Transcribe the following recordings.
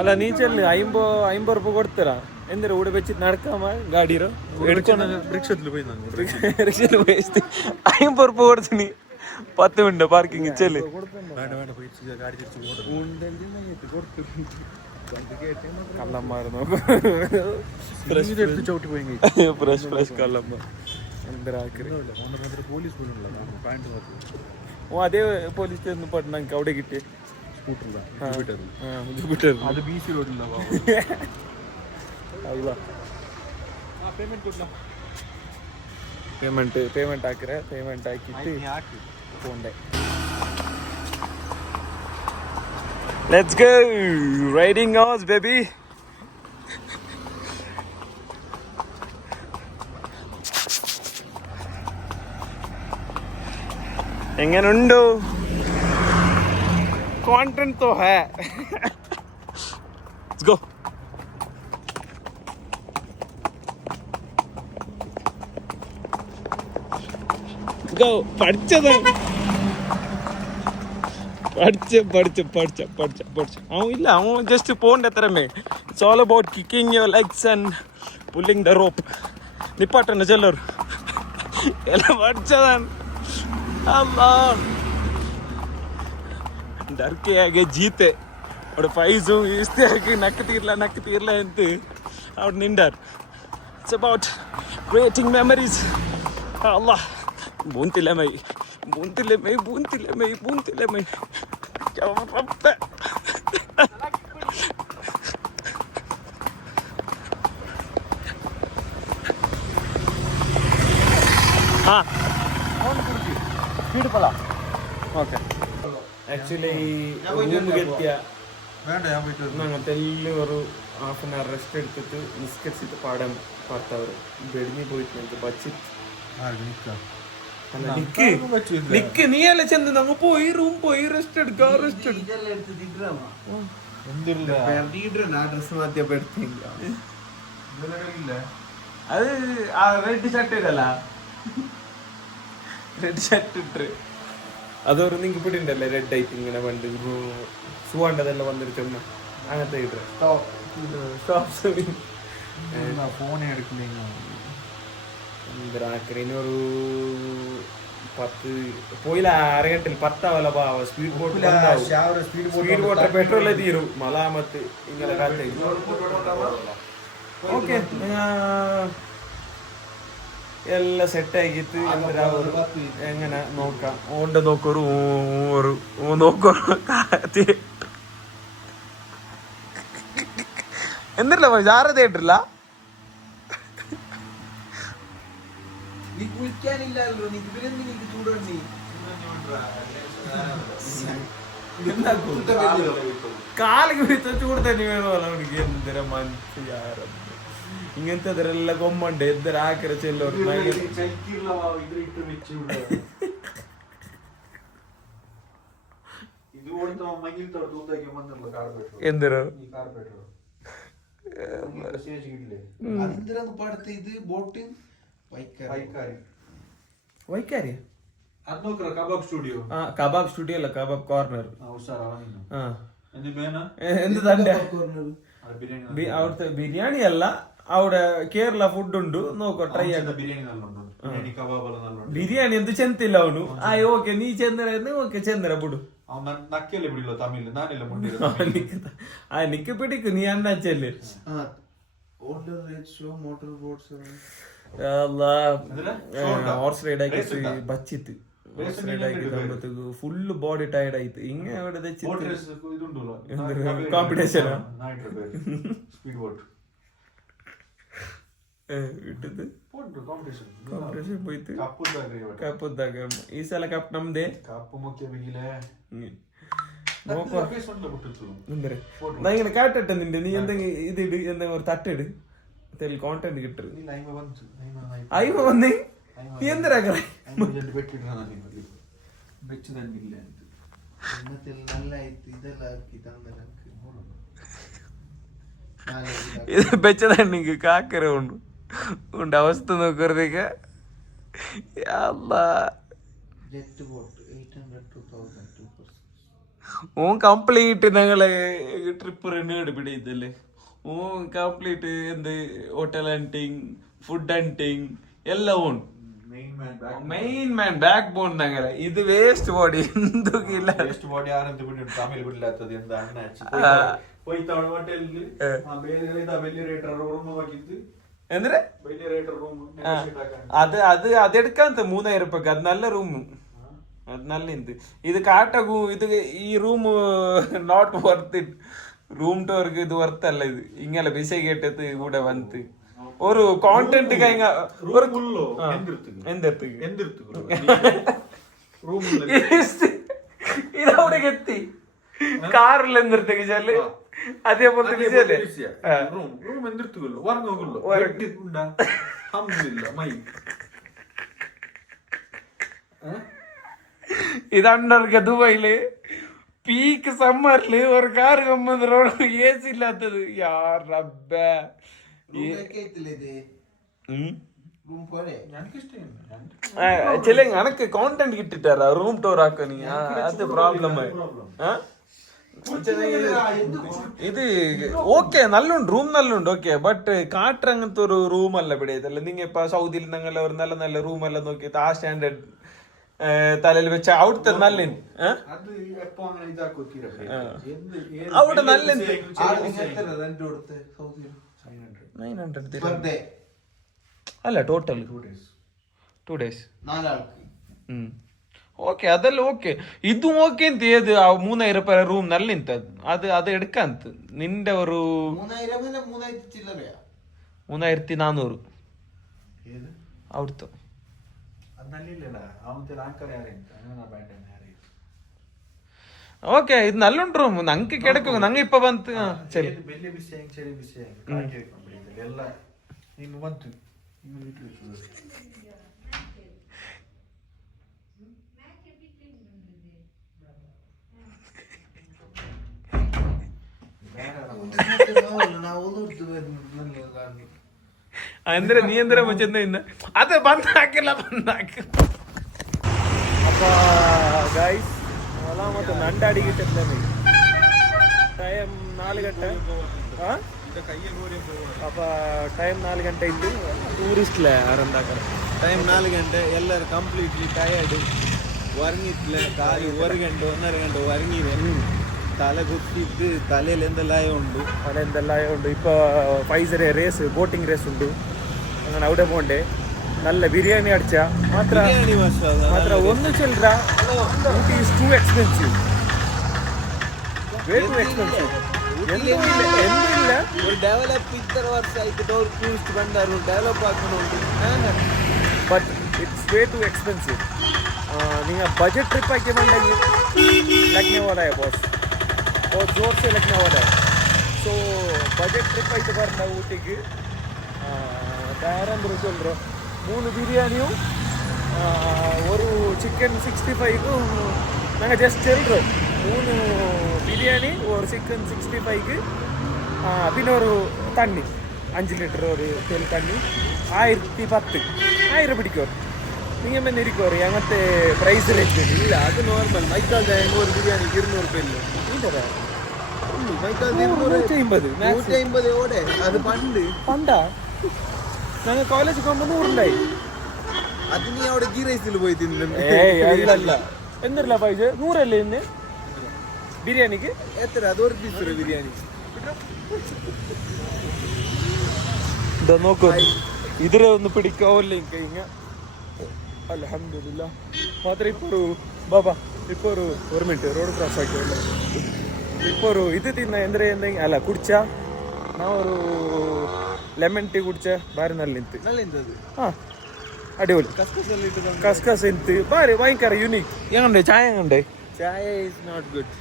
ಅಲ್ಲ ನೀ ಚೆಲ್ಲಿ 50 ರೂಪಾಯಿ ಕೊಡ್ತೀರಾ ಎಂದ್ರೆ ಊಟ ಬೆಚ್ಚಿ ನಡ್ಕಮ್ಮ ಗಾಡಿರೋ എടുക്കണം റിക്ഷത്തിൽ പോയി റിക്ഷയിൽ പോയി 50 ರೂಪಾಯಿ ಕೊಡ್ತೀನಿ 10 മിനിറ്റ് പാർക്കിംഗ് ചെല്ല് വേണ്ട വേണ്ട പോയി ഗാഡി തിരിച്ചു കള്ളന്മാർ നോക്കും ചവിട്ടി പോയി ഫ്രഷ് കള്ളമ്മ എന്തിനാക്കറി പോലീസ് പോലുള്ള ഓ അതേ പോലീസ് സ്റ്റേഷൻ പെട്ടെന്ന് നമുക്ക് അവിടെ കിട്ടിയ ജൂപ്പിറ്റർ അത് ബി സി റോഡില്ല പേയ്മെന്റ് ಹಾಕ್ರೆ പേയ്മെന്റ് ಹಾಕಿಟ್ಟು പോണ്ടേ Let's go riding horse baby. എങ്ങനുണ്ട് कंटेंट तो है Let's go. Let's go. പഠിച്ചതാണ് അവൻ ഇല്ല അവൻ ജസ്റ്റ് പോകണ്ട എത്രമേ it's all about kicking your legs and pulling the rope നിപ്പാട്ടന്നെ ചെല്ലർ എല്ലാം പഠിച്ചതാണ് डर के आगे जीते और फाइजू इसते आगे नक तीरला अंत और निंडर इट्स अबाउट क्रिएटिंग मेमोरीज अल्लाह बूंतिले मई क्या रब हाँ स्पीड पला ओके ആക്ച്വലി റൂമിലെത്തിയ ഞങ്ങൾക്കെല്ലാം ഒരു ഹാഫ് ആൻ അവർ റെസ്റ്റ് എടുത്തിട്ട് നിസ്കരിച്ചിട്ട് പാടാൻ പാർത്തവർ ബെഡിഞ്ഞ് പോയിട്ട് ബച്ചിട്ട് നിക്ക് നീ അല്ല ചെന്ന് നമ്മ പോയി റൂം പോയി റെസ്റ്റ് എടുക്കാം ഡ്രസ് മാറ്റിയപ്പോ എടുത്തില്ല അത് റെഡ് ഷർട്ട് ഇടല്ല റെഡ് ഷർട്ട് ഇട്ട് അതൊരു നിങ്ങൾക്ക് പിടിണ്ടല്ലേ റെഡ് ആയിട്ട് ഇങ്ങനെ പണ്ട് സുവാണ്ടതെല്ലാം വന്നിട്ട് ചെന്ന അങ്ങനത്തെ ഇട്ട് ഫോൺ എടുക്കില്ല ഒരു 10 പോയില്ല അരങ്ങട്ടിൽ 10 ആവല്ല പാവ സ്പീഡ് ബോട്ട് പെട്രോളേ തീരും മലാമത്ത് ഇങ്ങനെ കാത്തേക്ക് ഓക്കെ എല്ലാം സെറ്റ് ആക്കിയിട്ട് എങ്ങനെ നോക്കാം ഓണ്ട് നോക്കൊരു എന്നില്ല ആരെ തേട്ടില്ല കാലിക്ക് പിടിച്ച ചൂട് തന്നെ വേണമല്ലോ എനിക്ക് എന്തിന മനസ്സിലാരം ഇങ്ങനത്തെ അതിരെല്ലാം കൊമ്പുണ്ട് എന്തൊരാക്കര ചെല്ലോ എന്തിനോ വൈക്കാരി കബാബ് സ്റ്റുഡിയോ അല്ല കബാബ് കോർണർ എന്ത് തന്നെ അവിടുത്തെ ബിരിയാണി അല്ല അവിടെ കേരള ഫുഡ് ഉണ്ട് നോക്കോ ട്രൈ ബിരിയാണി എന്ത് ചെന്തില്ല ಅವನು ಓಕೆ ನೀ ಚಂದ್ರ ಓಕೆ ಚಂದ್ರ ಬಿಡು ನಿಕ್ಕೆ പിടിക്കു നീ അണ്ണാച്ചല്ലേ ഹോർസ് റൈഡ് ആക്കിട്ട് ബച്ചിത്ത് ഹോർസ് റൈഡ് ആക്കിട്ട് ഫുള്ള് ബോഡി ടയർഡ് ആയിട്ട് ഇങ്ങനെ അവിടെ കോമ്പറ്റീഷനാ ಇಟ್ಟದ್ದು ಕಾಂಪಿಟೇಷನ್ ಹೋಯ್ತು ಕಪ್ಪದಾಗ ಈ ಸಲ ಕಪ್ ನಮ್ದೇ ಅಂದ್ರೆ ನಾ ഇങ്ങനെ കേട്ടിട്ട് നിന്റെ നീ എന്തെങ്കിലും ഇതിട് എന്തെങ്കിലും ഒരു തട്ടിട് എന്തെങ്കിലും കോണ്ടന്റ് കിട്ടു അയ്മ വന്നേ നീ എന്തിനാക്കറ ഇത് വെച്ചതണ്ണിക്ക് കാക്കര ഉണ്ട് ഉണ്ട് അവസ്ഥ നോക്കറതേക്ക ഓൻ കംപ്ലീറ്റ് ഞങ്ങളെ ട്രിപ്പ് റെനേഡ് പിടിയതല്ലേ. ഓൻ കംപ്ലീറ്റ് എന്ത് ഹോട്ടൽ ഹണ്ടിങ്, ഫുഡ് ഹണ്ടിങ് എല്ലാം ഓൺ. മെയിൻ മാൻ ബാക്ക് ബോൺ ഞങ്ങളെ. ഇത് വേസ്റ്റ് ബോഡി എന്തൊക്കെയില്ല. വേസ്റ്റ് ബോഡി ആരെന്ത് പിടിയും തമിഴ് പിടില്ലാത്തത് എന്താ പോയി തവണ ഹോട്ടലില് വലിയ റേറ്റർ റൂം നോക്കിയിട്ട് എന്തിനാ വലിയ റേറ്റർ റൂം അതെടുക്കാൻ 3000 രൂപക്ക്. അത് നല്ല റൂം, അത് നല്ല ഇത് കാട്ടകൂ. ഇത് ഈ room not worth it. Room ടൂർക്ക് ഇത് വർത്ത് അല്ല. ഇത് ഇങ്ങനെ വിസ കേട്ടത് കൂടെ വന്ന് ഒരു കോണ്ടന്റ് കഴിഞ്ഞ ഇതവിടെ എത്തി കാറിൽ എന്തിടത്തേക്ക് ചെല്ല് അതേപോലത്തെ വിഷയല്ലേ. ഇതണ്ടർക്ക് ദുബൈയില് പീക്ക് സമ്മറില് ഒരു കാർ കൊമ്പത് ഏസി ഇല്ലാത്തത്. യാർ റബ്ബേ ചില എനക്ക് കോണ്ടന്റ് കിട്ടിട്ടാ റൂം ടൂർ ആക്ക നീ അത് പ്രോബ്ലം. ഇത് ഓക്കെ നല്ലുണ്ട് റൂം നല്ലുണ്ട് ഓക്കെ. ബട്ട് കാട്ടങ്ങനത്തെ ഒരു റൂം അല്ല ഇവിടെ. ഇതല്ല നിങ്ങ ഇപ്പൊ സൗദിയിൽ നിങ്ങൾ ഒരു നല്ല നല്ല റൂം എല്ലാം നോക്കിയിട്ട് ആ സ്റ്റാൻഡേർഡ് തലയിൽ വെച്ച അവിടുത്തെ നല്ല അവിടെ നല്ല 900 അല്ല ടോട്ടൽ 2 days. ഓക്കെ അതെല്ലാം ഓക്കെ. ഇതും ഓക്കെ എന്ത് ഏത് 3000 രൂപ റൂം നല്ല ಇಂತದ್ದು അത് എടുക്കാന്ത് നിന്റെ ഒരു 3400 അവിടുത്തെ. ഓക്കെ ഇത് നല്ലുണ്ട് റൂം നങ്ങക്ക് കിടക്കും. നങ്ങ ഇപ്പൊ ಬಂತು ശരി എന്തിനാ നീ എന്തിനാ ചെന്ന ഇന്ന് അത് ബന്ധാക്കില്ല ബന്ധാക്ക്. അപ്പൊ ഗൈസ് ಮತ್ತೆ ನಂಡಾಡಿ ಗಿಟ್ಟೆ ಟೈಮ್ 4 ಗಂಟೆ. അപ്പൊ ടൈം 4 ಗಂಟೆ ഇട്ട് ടൂറിസ്റ്റിലെ ആരെന്താക്കണം ടൈം 4 ಗಂಟೆ എല്ലാരും കംപ്ലീറ്റ്ലി ടയേർഡ് ഉറങ്ങിയിട്ടില്ല. കാല് 1 ಗಂಟೆ 1.5 ಗಂಟೆ ഉറങ്ങിയില്ല. തല കുത്തിയിട്ട് തലയിൽ എന്തെല്ലാം ഉണ്ട്. ഇപ്പൊ ഫൈസർ റേസ് ബോട്ടിംഗ് റേസ് ഉണ്ട്. അങ്ങനെ അവിടെ പോണ്ടേ. നല്ല ബിരിയാണി അടിച്ച മാത്ര ഒന്നും ചെല്ലറ. Ooty is too expensive, way too expensive. എന്തില്ല ഒരു ഡെവലപ്പ് ഇത്ര വർഷമായിട്ട് ടൂറിസ്റ്റ് ಬಂದರು ഡെവലപ്പ് ആക്കുന്നുണ്ട്. But it's way too expensive. നിങ്ങൾ ബജറ്റ് ട്രിപ്പ് ആക്കി ಬಂದಾಗ लगने वाला है बॉस, बहुत जोर से लगने वाला है. सो बजट ट्रिप आയിട്ട് പറഞ്ഞ ഊട്ടിക്ക് വേറെന്തൊരു ചൊല്ലോ 3 ബിരിയാണിയും ഒരു ചിക്കൻ 65 ഞങ്ങൾ ജസ്റ്റ് ചെല്ലു. 3 ബിരിയാണി ഒരു ചിക്കൻ 65 പിന്നെ ഒരു തണ്ണി 5 ലിറ്റർ ഒരു തെൽ തണ്ണി 1010 പിടിക്കോ. നിങ്ങൾ തന്നെ ഇരിക്കോ അങ്ങനത്തെ പ്രൈസ് റേറ്റ് ഇല്ല. അത് നോർമൽ. മൈക്കാൽ ഒരു ബിരിയാണി 200 രൂപയില്ല. അത് പണ്ടാ ഞങ്ങൾ കോളേജ് പോകുമ്പോ 100 ഉണ്ടായി. അത് നീ അവിടെ ഗീ റൈസിൽ പോയി തിന്നല്ല എന്തില്ല പൈസ 100 അല്ലേ ഇന്ന് ബിരിയാണിക്ക് എത്ര? അത് ഒരു പീസ് ബിരിയാണി നോക്കൂ. ഇതിരെ ഒന്ന് പിടിക്കാവല്ലേ കഴിഞ്ഞ അൽഹംദുലില്ലാ. മാത്രം ഇപ്പൊ ബാബാ ഇപ്പൊ ഒരു മിനിറ്റ് റോഡ് ക്രോസ് ആക്കിയല്ലോ. ഇപ്പൊ ഇത് തിന്ന എന്തെങ്കിലും അല്ല കുടിച്ച ഒരു ലെമൺ ടീ കുടിച്ച ഭാരി നല്ല അടിപൊളി. കസ്കസ് എന്ത് ഭാരി ഭയങ്കര യുണീക്ക്. എങ്ങണ്ടേ ചായ എങ്ങണ്ടേ? ചായ ഈസ് നോട്ട് ഗുഡ്.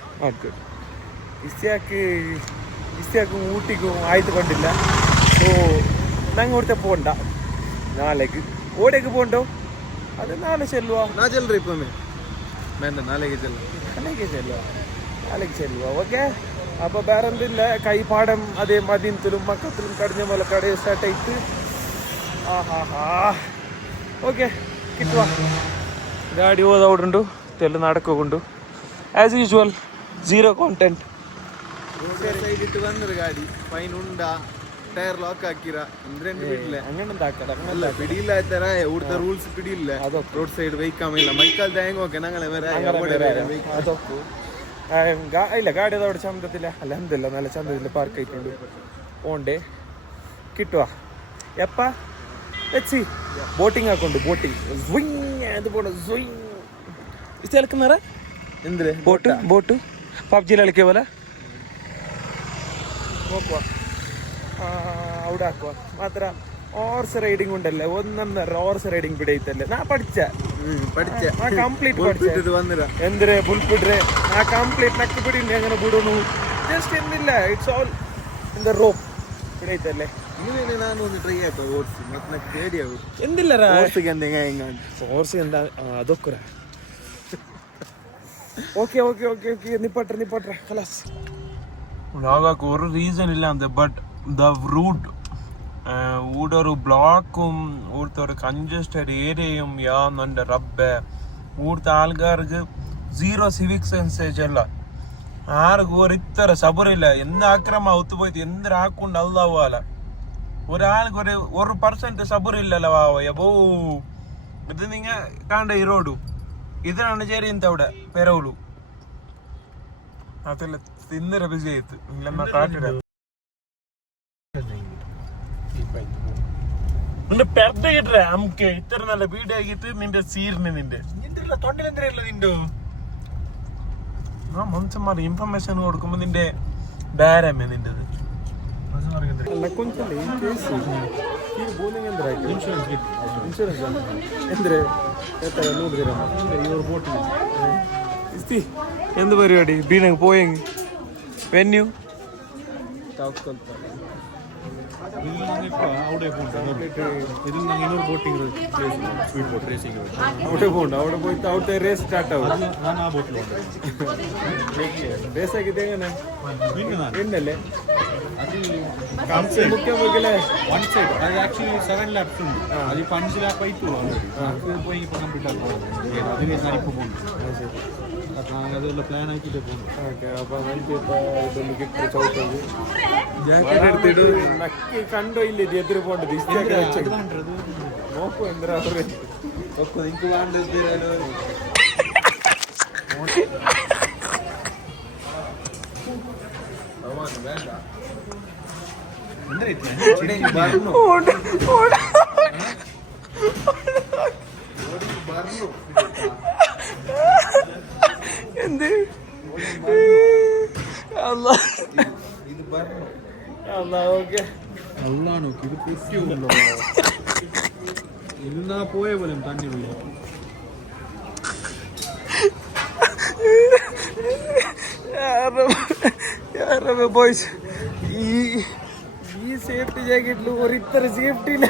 ഇസ്തിയാക്കും ഊട്ടിക്കും ആയിട്ട് കണ്ടില്ല. സോ ഞങ്ങൾ ഇവിടുത്തെ പോകണ്ട. നാളേക്ക് ഓടേക്ക് പോകണ്ടോ? അത് നാളെ ചെല്ലുവാ. ഇപ്പൊ വേണ്ട നാളേക്ക് ചെല്ലുക. ഓക്കെ അപ്പൊ വേറെന്തില്ല. കൈപ്പാടം അതേ മദീനത്തിലും മക്കത്തിലും കടിഞ്ഞ പോലെ കടയിൽ സ്റ്റാർട്ട് ആയിട്ട് ഓക്കെ കിട്ടുക. ഗാഡി ഓതോടുണ്ടു തെല്ല് നടക്കുകൊണ്ടു ആസ് യൂഷ്വൽ. 0 content. സൈഡ് ഇട്ട് വന്നൊരു ഗാഡി ഫൈൻ ഉണ്ടാ ടയർ ലോക്ക് ആക്കിര ಅಂದ್ರೆ ಬಿಡ್ಲೆ അങ്ങനൊന്നും ആക്കണ്ട ಅಲ್ಲ പിടിയില്ല ತರ ಊರ್ದ ರೂಲ್ಸ್ പിടിയില്ല ರೋಡ್ ಸೈಡ್ വെയ്ക്കാമില്ല മൈക്കാൽ തേങ്ങ ഒക്കെ ഞങ്ങളെ അതൊക്കെ ഇല്ല ഗാഡി അതവിടെ ചന്തത്തില്ല അല്ല നല്ല ചന്തത്തില് പാർക്ക് ആയിട്ടുണ്ട് പോണ്ടേ കിട്ടുവാ എപ്പാ വെച്ചി ബോട്ടിങ് ആക്കൊണ്ട് ബോട്ടിങ് അത് പോണ കളിക്കുന്നറ എന്തിന് ബോട്ട് പബ്ജിയിൽ കളിക്കിയ പോലെ നോക്കുക അവിടെ ആക്കുക മാത്ര ഹോർസ് റൈഡിങ് ഉണ്ടല്ലേ ഒന്നൊന്നര ഹോർസ് റൈഡിങ് പിടിയത്തല്ലേ നാ പഠിച്ച ಕಂಪ್ಲೀಟ್ പഠിച്ച എന്തിരെ ബുൾപിಡ್ರೆ ನಾ ಕಂಪ್ಲೀಟ್ ನಕ್ಕಿ ಬಿಡಿಲ್ಲ അങ്ങനെ ಬಿಡೋನು ಜಸ್ಟ್ ಎಂದಿಲ್ಲ it's all in the rope പിടിയത്തല്ലേ ನಾನು ಒಂದು ಟ್ರೈ ಆಯ್ತು ಓಡಿಸಿ ಮತ್ತೆ ನಕ್ಕೆ ಬೇಡಿ ಅವರು ಎಂದಿಲ್ಲ ಓಡಿಸಿಗೆ ಅಂದ ಹೆಂಗ ഹോർസ് എന്താ അതൊക്കെ ഓക്കെ ഓക്കെ ഓക്കെ ഓക്കെ നിപ്പട്ടെ ഖലാസ് വ്ളോഗൊക്കെ ഒരു റീസൺ ഇല്ലാതെ ബട്ട് ദ റൂട്ട് ഇവിടെ ഒരു ബ്ലോക്കും ഇവിടുത്തെ ഒരു കൺജസ്റ്റഡ് ഏരിയയും യാന്നുണ്ട് റബ്ബെ ഇവിടുത്തെ ആൾക്കാർക്ക് 0 സിവിക് സെൻസേജ് അല്ല ആർക്കും ഒരു ഇത്ര സബറില്ല എന്ത് ആക്രമം ഒത്തുപോയിട്ട് എന്തൊരാക്കുണ്ട് അല്ലാവാല ഒരാൾക്ക് ഒരു % സബറില്ലല്ലോ വാവോ ഇത് നിങ്ങ കാണ്ട ഈ റോഡു ഇതിനാണ് ചേരി ಇಂತ അവിടെ പെരവുള്ളൂ ಅದೆಲ್ಲ ತಿಂದರೆ ಬಿಸಿ ಆಯ್ತು ಇಲ್ಲಮ್ಮ ಕಾಟಿಡ നിന്റെ പെർദ കിട്ടേ നമുക്ക് ഇത്ര നല്ല വീഡിയോ ആക്കിട്ട് നിന്റെ സീറിന് നിന്റെ തൊണ്ടിലെന്തരല്ല നിന്റെ ആ മനുഷ്യന്മാർ ഇൻഫർമേഷൻ കൊടുക്കുമ്പോ നിന്റെ ബേരമ്മ നിന്റെത് എന്ത് പരിപാടി ബീനങ്ങ് പോയെങ്കിൽ വെന്യൂ അവിടെ പോയിട്ട് അവിടുത്തെ റേസ് സ്റ്റാർട്ട് ആവും റേസ് ആക്കിട്ട് എങ്ങനെ പിന്നല്ലേ മുഖ്യ മുഖിലെ വൺ സൈഡ് അത് ആക്ച്വലി 7 ലാപ്സ് ഉണ്ട് അത് 5 ലാപ്പ് ആയിട്ട് പോയി ഇപ്പൊ കംപ്ലീറ്റ് ആക്കും അതിന് നരിപ്പ് പോകുന്നു അതെല്ലാം പ്ലാൻ ആക്കിയിട്ട് പോകുന്നു ഓക്കെ അപ്പൊ നമുക്ക് ഇപ്പൊ ഇതൊന്ന് കിട്ടി ചവിട്ടത് ജാക്കറ്റ് എടുത്തിട്ട് നക്കി കണ്ടോ ഇല്ലേ എതിര് പോണ്ടത് നോക്കൂ എന്താ നിങ്ങക്ക് വേണ്ടത് എന്ത് ഓക്കെ അല്ലാ നോക്കി ഇത് കുറ്റിയുണ്ടല്ലോ ഇരുന്നാ പോയ പോലെ തന്നെയുള്ള ബോയ്സ് ഈ സേഫ്റ്റി ജാക്കറ്റിൽ ഒരു ഇത്ര സേഫ്റ്റി ഇല്ല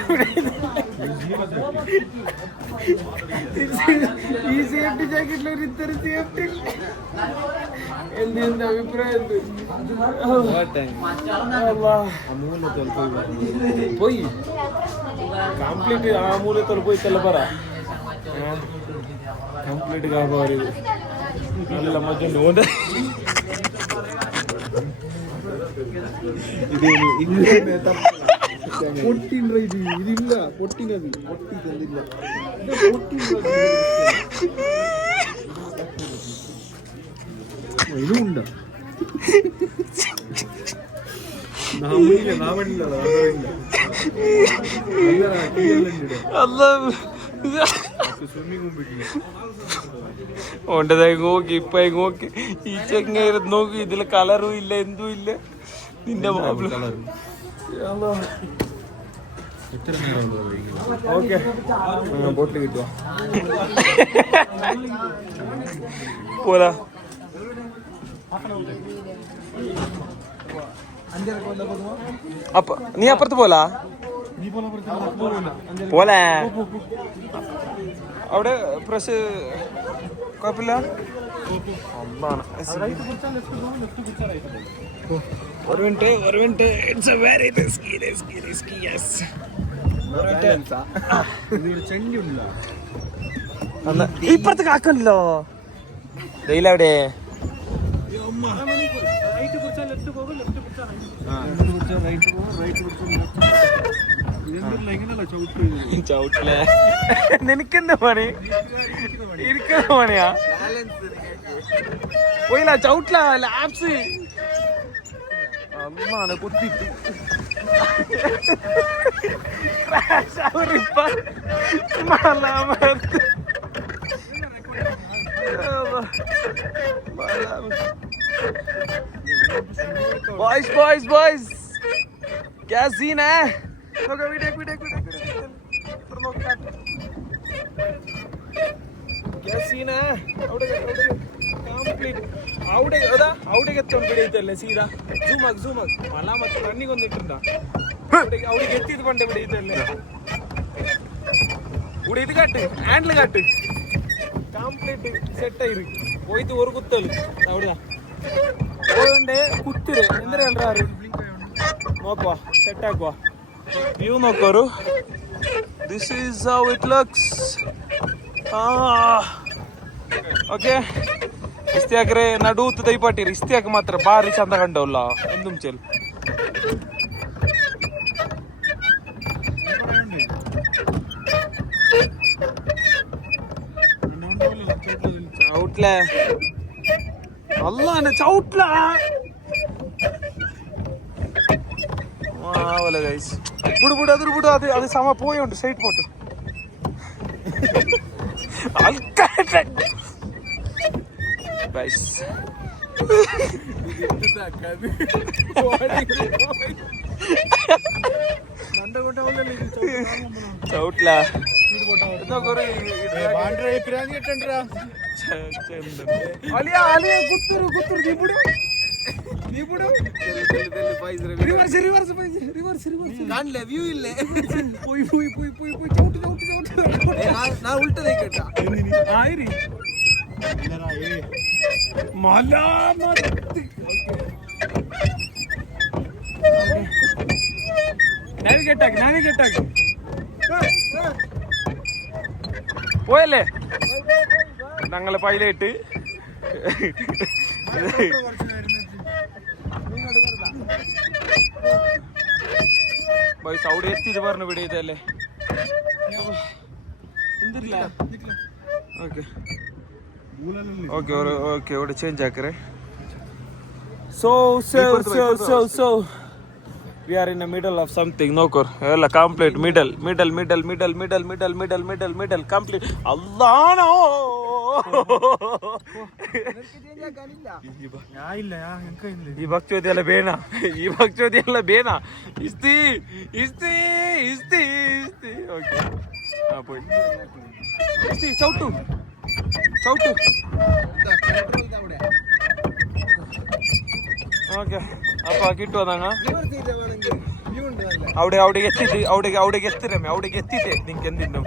ഈ സേഫ്റ്റി ജാക്കറ്റിൽ ഒരു ഇത്ര സേഫ്റ്റി എന്ത് അഭിപ്രായം പോയി കംപ്ലീറ്റ് ആ മൂലത്തോട് പോയി തല്ല പറ കംപ്ലീറ്റ് കാപ്പാറ് നല്ല മറ്റേ നോണ്ട് പൊട്ടിണ്ട ഇത് ഇതില്ല പൊട്ടിനത് പൊട്ടി തന്നില്ല ഇതുമുണ്ട ഓണ്ടതായി നോക്കി ഇപ്പൊ നോക്കി ഈ ചെങ്ങ നോക്കി ഇതില് കളറും ഇല്ല എന്തും ഇല്ല നിന്റെ ഓക്കെ ബോട്ടിൽ കിട്ടുക പോരാ അപ്പൊ നീ അപ്പുറത്ത് പോലാ പോലെ അവിടെ പ്രസ് കുഴപ്പമില്ല ഒരു minute it's A very risky yes ഇപ്പുറത്ത് കാക്കണ്ടല്ലോ ഡെയിലവിടെ ചവിട്ടില്ല നിനക്കെന്താ പണി ഇരിക്കുന്ന പണിയാ പോയില്ല ചവിട്ടില്ല ലാപ്സ് അമ്മാണ് കുത്തിട്ട് बॉयज बॉयज बॉयज क्या सीन है क्या सीन है कंप्लीट ഔടെ എത്താൻ പിടിയതല്ലേ സീദാ സൂം മല മറ്റു റണ്ണിങ് വന്നിട്ടുണ്ടാ ഔടെ എത്തിയത് പണ്ടേ പിടിയതല്ലേ ഇവിടെ ഇത് കാട്ട് ഹാൻഡിൽ കാട്ട് കംപ്ലീറ്റ് സെറ്റ് ആയി പോയിട്ട് ഒരു കുത്തല് അവിടെ പോയണ്ടേ കുത്തിര് എന്തിനാ കണ്ടാറ് നോക്കുവാ സെറ്റ് ആക്കുവാ വ്യൂ നോക്കോരു this is how it looks okay ಇಸ್ತಿಯಾಕ್ರೆ ನಡೂತ್ ದೈಪಾಟಿರಿ ಇಸ್ತಿಯಾಕ ಮಾತ್ರ ಬಾರಿ ಚಂದ ಕಂಡವಲ್ಲ ಎಂದುಂ ಚೆಲ್ ಚೌಟ್ಲೆ ಅಲ್ಲ ಚೌಟ್ಲ ആവല ഗൈസ് ബുഡ് അതൊരു ബുഡ് അത് സമ പോയുണ്ട് സൈഡ് പോട്ട് ഗൈസ് ചൗട്ട്ല അലിയ കുത്തുരു വ്യൂ ഇല്ലേ പോയി ചവിട്ട് ഞാൻ ഉൾട്ട കേട്ടാ നാവിഗേറ്റാക്ക് പോയല്ലേ ഞങ്ങള് പൈലറ്റ് ബൈസ് അവിടെ എത്തിയത് പറഞ്ഞു വിടിയതല്ലേ എന്തില്ല ഓക്കെ ಓಕೆ ಓಕೆ ಓಡಿ ಚೇಂಜ್ ಹಾಕ್ರೆ so we are in the middle of something ನೋಕೋರ್ ಎಲ್ಲ ಕಂಪ್ಲೀಟ್ ಮಿಡಲ್ ಕಂಪ್ಲೀಟ್ ಅಲ್ಲಾನೋ ಈ ಭಕ್ಚೋದಿ ಎಲ್ಲ ಬೇನ ಇಸ್ತಿ ಓಕೆ ಹಾ പോയി ಇಸ್ತಿ ಚೌಟು ഓക്കെ അപ്പൊ കിട്ടുവോ തങ്ങ അവിടെ എത്തിയിട്ട് നിങ്ങക്ക് എന്തിനും